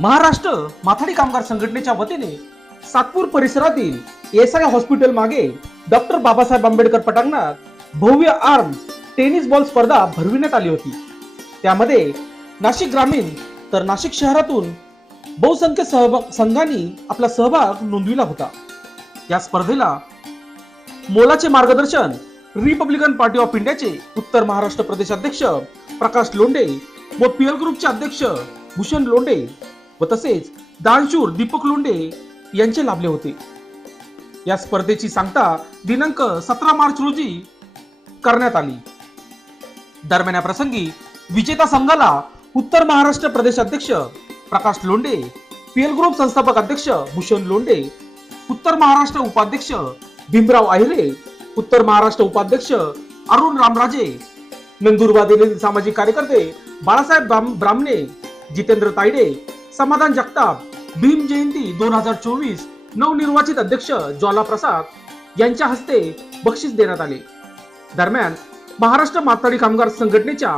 महाराष्ट्र माथाडी कामगार संघटनेच्या वतीने सातपूर परिसरातील एसआय हॉस्पिटल मागे डॉक्टर बाबासाहेब आंबेडकर पटांगणात भव्य आर्म टेनिस बॉल स्पर्धा भरविण्यात आली होती. त्यामध्ये नाशिक ग्रामीण तर नाशिक शहरातून बहुसंख्य सहभाग संघांनी आपला सहभाग नोंदविला होता. या स्पर्धेला मोलाचे मार्गदर्शन रिपब्लिकन पार्टी ऑफ इंडियाचे उत्तर महाराष्ट्र प्रदेश अध्यक्ष प्रकाश लोंडे व पीएल ग्रुपचे अध्यक्ष भूषण लोंडे व तसेच दानशूर दीपक लोंडे यांचे लाभले होते. या स्पर्धेची सांगता दिनांक सतरा मार्च रोजी करण्यात आली. दरम्यान या प्रसंगी विजेता संघाला उत्तर महाराष्ट्र प्रदेश अध्यक्ष प्रकाश लोंडे पीएल ग्रुप संस्थापक अध्यक्ष भूषण लोंडे उत्तर महाराष्ट्र उपाध्यक्ष भीमराव आहिरे उत्तर महाराष्ट्र उपाध्यक्ष अरुण रामराजे नंदुरबार सामाजिक कार्यकर्ते बाळासाहेब ब्राह्मणे जितेंद्र तायडे समाधान जगताप भीम जयंती दोन हजार चोवीस नवनिर्वाचित अध्यक्ष ज्वाला प्रसाद यांच्या हस्ते बक्षीस देण्यात आले. दरम्यान महाराष्ट्र माथाडी कामगार संघटनेच्या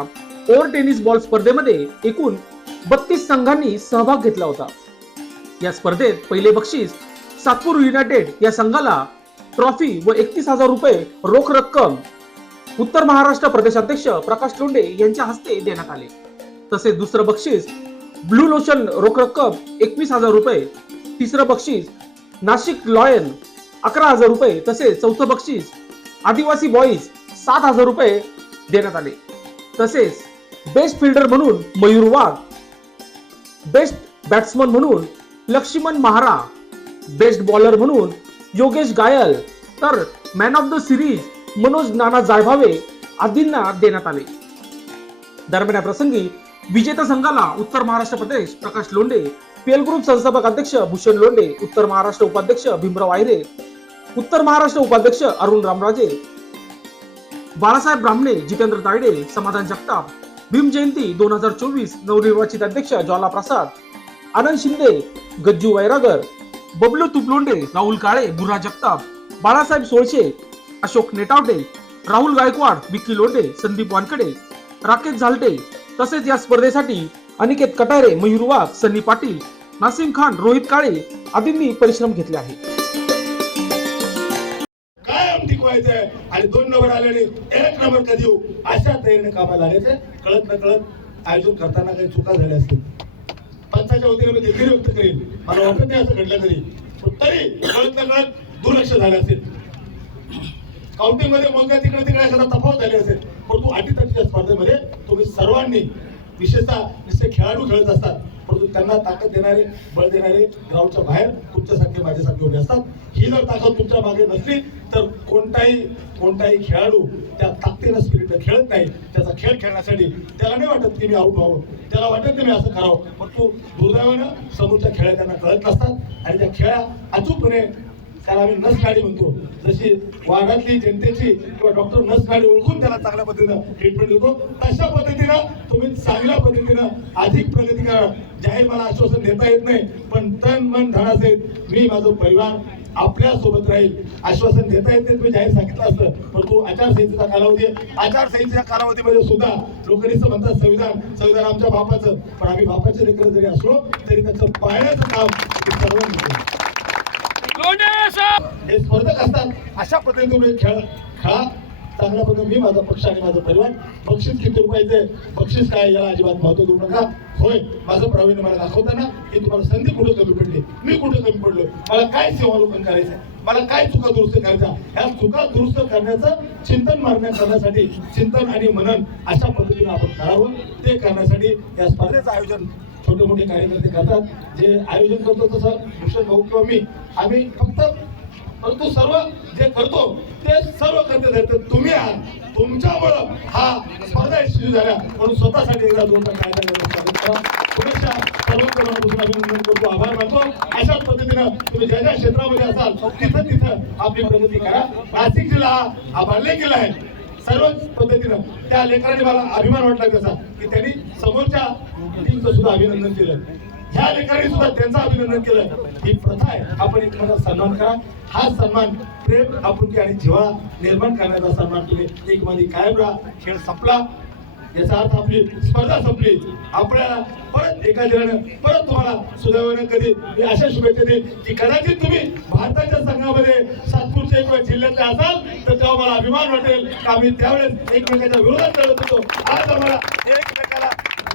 ओर टेनिस बॉल स्पर्धेमध्ये एकूण बत्तीस संघांनी सहभाग घेतला होता. या स्पर्धेत पहिले बक्षीस सातपूर युनायटेड या संघाला ट्रॉफी व एकतीस हजार रुपये रोख रक्कम उत्तर महाराष्ट्र प्रदेशाध्यक्ष प्रकाश लोंढे यांच्या हस्ते देण्यात आले. तसेच दुसरं बक्षीस ब्लू लोशन रोख रक्कम एकवीस हजार रुपये. तिसरं बक्षीस नाशिक लॉयन अकरा हजार रुपये. तसेच चौथं बक्षीस आदिवासी बॉईज सात हजार रुपये देण्यात आले. तसेच बेस्ट फिल्डर म्हणून मयूर वाघ बेस्ट बॅट्समन म्हणून लक्ष्मण महारा बेस्ट बॉलर म्हणून योगेश गायल तर man of the series Manoj Nana Jaybhave आदींना देण्यात आले. दरम्यान या प्रसंगी विजेता संघाला उत्तर महाराष्ट्र प्रदेश प्रकाश लोंडे पीएल ग्रुप संस्थापक अध्यक्ष भूषण लोंडे उत्तर महाराष्ट्र उपाध्यक्ष भीमराव आहिरे उत्तर महाराष्ट्र उपाध्यक्ष अरुण रामराजे बाळासाहेब ब्राह्मणे जितेंद्र तायडे समाधान जगताप भीम जयंती दोन हजार चोवीस नवनिर्वाचित अध्यक्ष ज्वाला प्रसाद आनंद शिंदे गज्जू वैरागर बबलू तुपलोंडे राहुल काळे गुरा जगताप बाळासाहेब सोळशे अशोक नेटावटे राहुल गायकवाड विक्की लोंडे संदीप वानकडे राकेश झालटे तसेच या स्पर्धेसाठी अनिकेत कटारे मयूर वाघ सन्नी पाटील नासिम खान रोहित काळे आदींनी परिश्रम घेतले आहेत. काय आणि दोन नंबर आलेले एक नंबर कधी येऊ? अशा तयारीने कामाला लागायचे कळत न कळत आयोजन करताना काही चुका झाल्या असतील. पंचाच्या वतीने मी देखील व्यक्त करेन. मला वाटत नाही असं घडलं तरी पण तरी कळत न कळत दुर्लक्ष झालं असेल. काउंटिंगमध्ये मग तिकडे तिकडे एखादा तफावत झाली असेल. परंतु अटीतटीच्या स्पर्धेमध्ये तुम्ही सर्वांनी विशेषतः नुसते खेळाडू खेळत असतात परंतु त्यांना ताकद देणारे बळ देणारे ग्राउंडच्या बाहेर तुमच्यासारखे माझ्यासारखे उभे असतात. ही जर ताकद तुमच्या मागे नसली तर कोणताही कोणताही खेळाडू त्या ताकदीनं स्पिरिटनं खेळत नाही. त्याचा खेळ खेळण्यासाठी त्याला नाही वाटत की मी आऊट व्हावं. त्याला वाटत की मी असं करावं. परंतु दुर्दैवानं समोरच्या खेळ्या त्यांना कळत नसतात आणि त्या खेळ्या अचूकपणे त्याला आम्ही नस गाडी म्हणतो जशी वार्डातली जनतेची किंवा डॉक्टर नस गाडी ओळखून त्याला चांगल्या पद्धतीनं ट्रीटमेंट देतो तशा पद्धतीनं तुम्ही चांगल्या पद्धतीनं अधिक प्रगती करा जाहीर मला आश्वासन देता येत नाही पण तन मन धनाचे मी माझं परिवार आपल्यासोबत राहील आश्वासन देता येत नाही तुम्ही जाहीर सांगितलं असतं परंतु आचारसंहितेचा कालावधी आहे. आचारसंहितेच्या कालावधीमध्ये सुद्धा लोक म्हणतात संविधान संविधान आमच्या बापाचं पण आम्ही बापाचे लेकर जरी असलो तरी त्याचं पाळण्याचं काम सर्वांनी हे स्पर्धक असतात. अशा पद्धतीने तुम्ही खेळ खेळा. चांगल्या पद्धतीने मी माझा पक्ष आणि माझा परिवार. बक्षीस किती रुपयाचे बक्षीस काय याला अजिबात महत्त्व देऊ नका. होय माझं प्रावीण्य मला दाखवताना की तुम्हाला संधी कुठे कमी पडली? मी कुठे कमी पडलो मला काय सेवालोकन करायचं मला काय चुका दुरुस्त करायचा ह्या चुका दुरुस्त करण्याचं चिंतन मारण्या करण्यासाठी चिंतन आणि मनन अशा पद्धतीने आपण करावं. ते करण्यासाठी या स्पर्धेचं आयोजन छोटे मोठे कार्यकर्ते करतात जे आयोजन करतो तसं भूषण भाऊ किंवा मी आम्ही फक्त परंतु सर्व जे करतो ते सर्व करते धरते तुम्ही आहात तुमच्यामुळं हा स्पर्धा यशस्वी झाल्या. म्हणून स्वतःसाठी एकदा दोन कायदा शुभेच्छा अभिनंदन करतो आभार मानतो. अशाच पद्धतीनं तुम्ही ज्या ज्या क्षेत्रामध्ये असाल तिथं तिथं आपली प्रगती करा. नाशिक जिल्हा हा हा बाल्य किल्ला आहे. सर्वच पद्धतीनं त्या लेकरांनी मला अभिमान वाटला त्याचा की त्यांनी समोरच्या टीमचं सुद्धा अभिनंदन केलं. ह्या लेकरांनी सुद्धा त्यांचं अभिनंदन केलं. ही प्रथा आहे. आपण एकमेकांचा सन्मान करा. हा सन्मान प्रेम आपुलकी आणि जिव्हाळा निर्माण करण्याचा सन्मान तुम्ही एक मध्ये कायम राहा. खेळ संपला. याचा अर्थ आपली स्पर्धा संपली. आपल्याला परत एका दिनानं परत तुम्हाला सुदैवानं कधी मी अशा शुभेच्छा देईल की कदाचित तुम्ही भारताच्या संघामध्ये सातपूरच्या किंवा जिल्ह्यातले असाल तर तेव्हा मला अभिमान वाटेल आम्ही त्यावेळेस एकमेकांच्या विरोधात लढत होतो. आज आम्हाला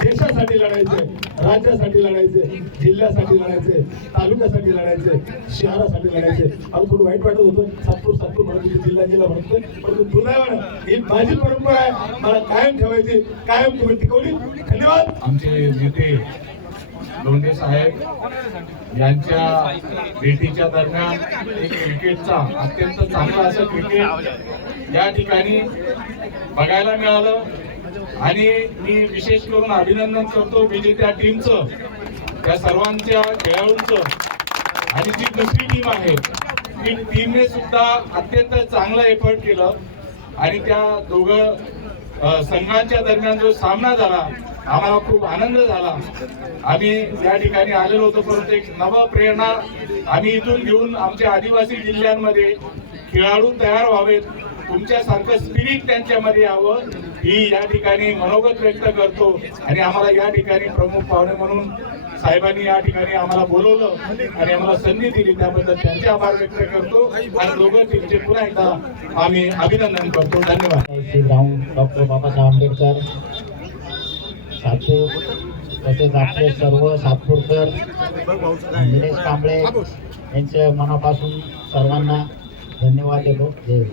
देशासाठी लढायचे राज्यासाठी लढायचे जिल्ह्यासाठी लढायचे तालुक्यासाठी लढायचे शहरासाठी लढायचे. मला थोडं वाईट वाटत होतं. सातपूर सातपूर म्हणत होते जिल्हा जिल्हा म्हणत परंतु दुर्दैवानं ही माझी परंपरा आहे. मला कायम ठेवायची कायम तुम्ही टिकवली. धन्यवाद. आमचे नेते लोंढे साहेब यांच्या भेटीच्या दरम्यान एक क्रिकेटचा अत्यंत चांगला असं क्रिकेट या ठिकाणी बघायला मिळालं. आणि मी विशेष करून अभिनंदन करतो विजेत्या टीमचं त्या सर्वांच्या खेळाडूंचं. आणि जी दुसरी टीम आहे ती टीमने सुद्धा अत्यंत चांगलं एफर्ट केलं. आणि त्या दोघं संघांच्या दरम्यान जो सामना झाला आम्हाला खूप आनंद झाला. आम्ही या ठिकाणी आलेलो होतो परंतु एक नव प्रेरणा आम्ही इथून घेऊन आमच्या आदिवासी जिल्ह्यांमध्ये खेळाडू तयार व्हावेत. तुमच्यासारखं स्पिरिट त्यांच्यामध्ये यावं ही या ठिकाणी मनोगत व्यक्त करतो. आणि आम्हाला या ठिकाणी प्रमुख पाहुणे म्हणून साहेबांनी या ठिकाणी आम्हाला बोलवलं आणि आम्हाला संधी दिली. त्याबद्दल त्यांचे आभार व्यक्त करतो. आणि दोघं टीमचे पुन्हा एकदा आम्ही अभिनंदन करतो. धन्यवाद. श्री डॉक्टर बाबासाहेब आंबेडकर सातपूर तसेच आपले सर्व सातपूरकर निलेश कांबळे यांच्या मनापासून सर्वांना धन्यवाद देतो. जय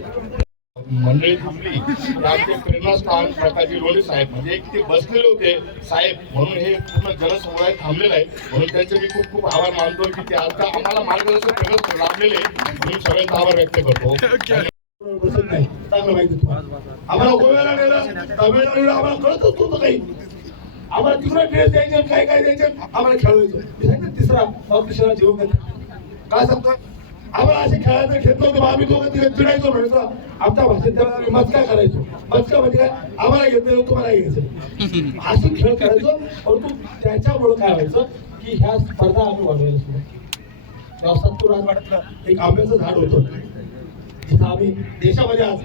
मंडळी थांबली. ते आमचे प्रेरणास्थान प्रकाशजी लोणे साहेब. म्हणजे एक ते बसलेले होते साहेब. म्हणून हे पूर्ण जनसमुदाय थांबलेलं आहे. म्हणून त्यांचे मी खूप खूप आभार मानतो की ते आता आम्हाला मार्गदर्शन करत लाभलेले म्हणून सगळ्यांचा आभार व्यक्त करतो. बसत नाही चांगलं माहिती आहे तुम्हाला. आम्हाला गोव्याला नेलं तामिळनाडूला आम्हाला कळतच नव्हतं काही. आम्हाला तिकडे ड्रेस द्यायचे काय काय द्यायचे आम्हाला खेळवायचं मी सांगितलं तिसरा ऑफिसरला जेवण देतो काय सांगतो? आम्हाला असे खेळायचं घेतलं होतं आम्ही दोघं तिघं चिडायचो म्हणायचो आमच्या भाषेत तेव्हा आम्ही मस्का करायचो. मस्का म्हणजे काय? आम्हाला घेतलं तुम्हाला घ्यायचं असं खेळ करायचो परंतु त्याच्यामुळे काय व्हायचं की ह्या स्पर्धा आम्ही वाढवायला सुरू व्यवसाय तुला वाटलं एक आंब्याचं झाड होतं. जिथं आम्ही देशामध्ये आज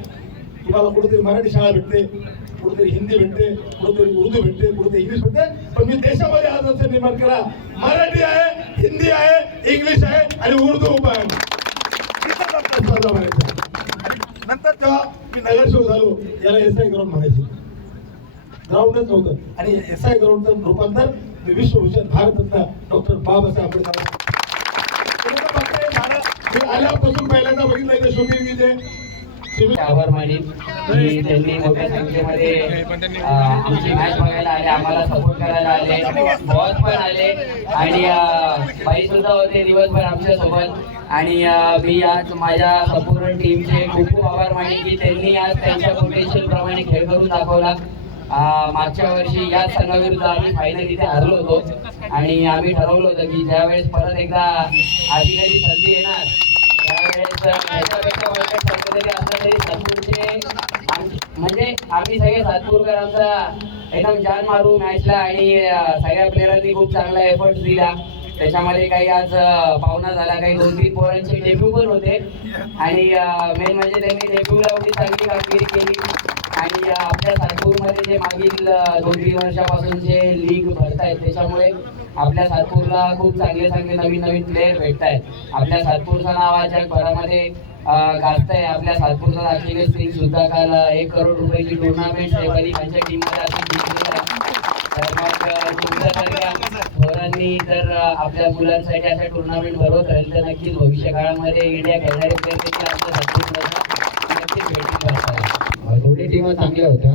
तुम्हाला कुठेतरी मराठी शाळा भेटते कुठेतरी हिंदी भेटते कुठेतरी उर्दू भेटते कुठेतरी इंग्लिश भेटते पण मी देशामध्ये आज असं निर्माण करा मराठी आहे हिंदी आहे इंग्लिश आहे आणि उर्दू उभा आहे. तिथं आपला नंतर तेव्हा मी नगरसेवक झालो याला एस आय ग्राउंड म्हणायचे. ग्राउंडच नव्हतं. आणि एस आय ग्राउंडचं रूपांतर मी विश्वभूषण भारतरत्न डॉक्टर बाबासाहेब आंबेडकर आल्यापासून पहिल्यांदा बघितलं इथे शोभिंग इथे तुम्ही आभार मानेन की त्यांनी मोठ्या संख्येमध्ये आमची मॅच बघायला आले आम्हाला सपोर्ट करायला आले. बॉस पण आले. आणि बाई सुद्धा होते दिवसभर आमच्यासोबत. आणि मी आज माझ्या संपूर्ण टीमचे खूप खूप आभार मानेन की त्यांनी आज त्यांच्या पोटेन्शियल प्रमाणे खेळ करून दाखवला. मागच्या वर्षी याच संघाविरुद्ध आम्ही फायनल इथे हरलो होतो. आणि आम्ही ठरवलं होतं की ज्यावेळेस परत एकदा अशी कधी संधी येणार त्यावेळेस याच्यापेक्षा वर्षात तरी सातपूरचे म्हणजे आम्ही सगळे सातपूरकर एकदम जान मारू मॅचला आणि सगळ्या प्लेयरांनी खूप चांगला एफर्ट दिला. त्याच्यामध्ये काही आज पाहुणा झाला. काही दोन तीन पोरांचे डेब्यू पण होते. आणि मेन म्हणजे त्यांनी डेब्यूला एवढी चांगली कामगिरी केली. आणि आपल्या सातपूरमध्ये जे मागील दोन तीन वर्षापासून जे लीग भरतायत त्याच्यामुळे आपल्या सातपूरला खूप चांगले चांगले नवीन नवीन प्लेयर भेटत आहेत आपल्या सातपूरचं नाव आज जगभरामध्ये गाजतंय आपल्या सातपूरचा अखिलेश सिंग सुद्धा काल एक करोड रुपयाची टुर्नामेंट सेवरी त्यांच्या टीममध्ये असं तर मग तुमच्यासारख्या थोरांनी जर आपल्या मुलांसाठी अशा टुर्नामेंट भरवत राहील तर नक्कीच भविष्य काळामध्ये इंडिया खेळणारे प्लेयर देखील आपल्या सातपूरमधनं नक्कीच दोन्ही टीम चांगल्या होत्या.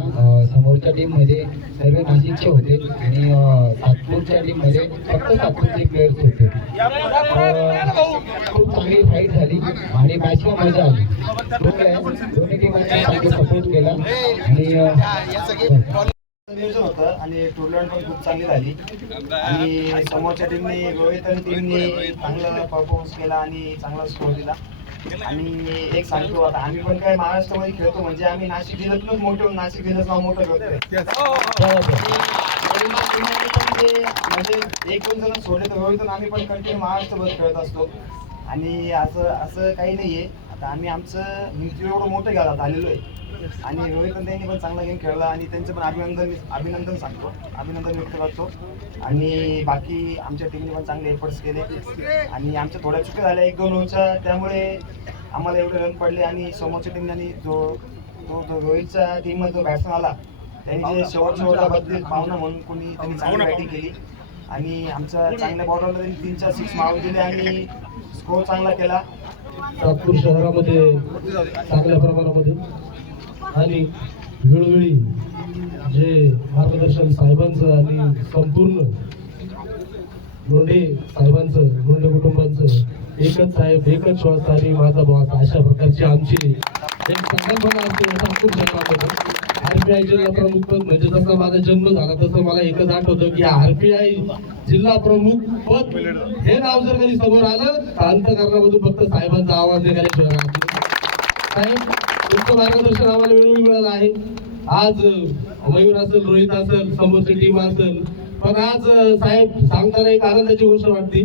समोरच्या टीममध्ये सर्व नाशिकचे होते आणि सातपूरच्या टीममध्ये फक्त सातपूरचे प्लेयर्स होते. चांगली फाईट झाली आणि मॅचला मजा आली. ठीक आहे. दोन्ही टीमांनी चांगला सपोर्ट केला. आणि नियोजन होतं आणि टुर्नामेंट पण खूप चांगली झाली. आणि समोरच्या टीमने रोहित आणि टीमने चांगला परफॉर्मन्स केला आणि चांगला स्कोर दिला. आणि एक सांगतो आता आम्ही पण काय महाराष्ट्रामध्ये खेळतो म्हणजे आम्ही नाशिक जिल्ह्यातूनच मोठे नाशिक जिल्ह्याचं नाव मोठं करतोय. म्हणजे एक दोन जण सोडले तर आम्ही पण कंटिन्यू महाराष्ट्रभर खेळत असतो. आणि असं असं काही नाही आहे आता आम्ही आमचं मृत्यू एवढं मोठं घरात झालेलो आहे. आणि रोहित त्यांनी पण चांगला गेम खेळला आणि त्यांचं पण अभिनंदन अभिनंदन सांगतो. अभिनंदन व्यक्त करतो. आणि बाकी आमच्या टीमने पण चांगले एफर्ट्स केले. आणि आमच्या थोड्या चुक्या झाल्या. एक दोन ओव्हरच्या त्यामुळे आम्हाला एवढे रन पडले आणि समोरच्या टीमने आणि जो तो जो रोहितच्या टीममध्ये जो बॅट्समन आला त्यांनी जे शेवटच्या भावना पाहुणा म्हणून कोणी त्यांनी चांगली बॅटिंग केली. आणि आमच्या चांगल्या बॉलरला त्यांनी तीन चार सिक्स मारून दिले आणि स्कोर चांगला केला. नागपूर शहरामध्ये चांगल्या प्रमाणामध्ये. आणि वेळोवेळी जे मार्गदर्शन साहेबांचं आणि संपूर्ण लोंढे साहेबांचं लोंढे कुटुंबांचं एकच साहेब एकच श्वास आणि माझा बॉस अशा प्रकारची आमची एक संकल्पना असते नागपूर शहरामध्ये. आरपीआय जिल्हा प्रमुख पद म्हणजे जसा माझा जन्म झाला तसं मला एकच आठवतं की आरपीआय जिल्हा प्रमुख पद हे नाव जर कधी समोर आलं तर अंतकरणामधून फक्त साहेबांचा आवाज निघाल्याशिवाय राहत साहेब तुमचं मार्गदर्शन आम्हाला वेळोवेळी मिळालं आहे. आज मयूर असेल रोहित असेल समोरची टीम असेल. पण आज साहेब सांगताना एक आनंदाची गोष्ट वाटते.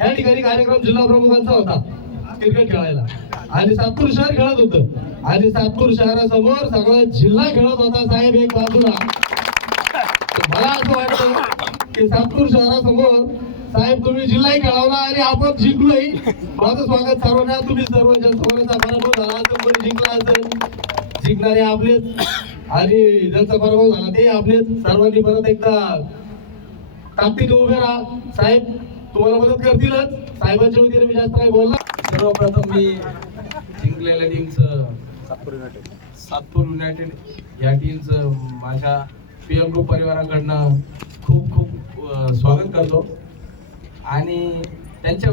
या ठिकाणी कार्यक्रम जिल्हा प्रमुखांचा होता क्रिकेट खेळायला. आणि सातपूर शहर खेळत होतं. आणि सातपूर शहरासमोर सगळा जिल्हा खेळत होता साहेब एक बाजूला. मला असं वाटतं की सातपूर शहरासमोर साहेब तुम्ही जिल्हाही खेळवला आणि आपण जिंकलोही. माझं स्वागत सर्वांना तुम्ही सर्व जनसमोरचा पराभव झाला असेल कोणी जिंकला असेल जिंकणारे आपलेच. आणि ज्यांचा पराभव झाला ते आपलेच. सर्वांनी परत एकदा ताकदीने उभे राहा. साहेब तुम्हाला मदत करतीलच. साहेबांच्या वतीने मी जास्त काही बोलला सर्वप्रथम मी जिंकलेल्या टीमचं सातपूर युनायटेड या टीमचं माझ्या पी एम ग्रुप परिवाराकडनं खूप खूप स्वागत करतो. आणि त्यांच्या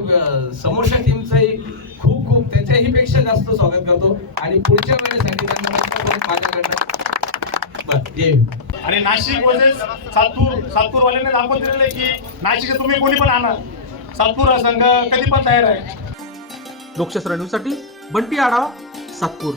समोरच्या टीमचंही खूप खूप त्याच्याही पेक्षा जास्त स्वागत करतो. आणि पुढच्या वेळेसाठी त्यांना माझ्याकडनं आणि नाशिक वर्सेस सातपूर सातपूरवाल्यांनी दाखवून दिलेलं आहे की नाशिक तुम्ही कोणी पण आणा. सातपूर हा संघ कधी पण तयार आहे. लोकशास्त्र न्यूजसाठी बंटी आढावा सातपूर.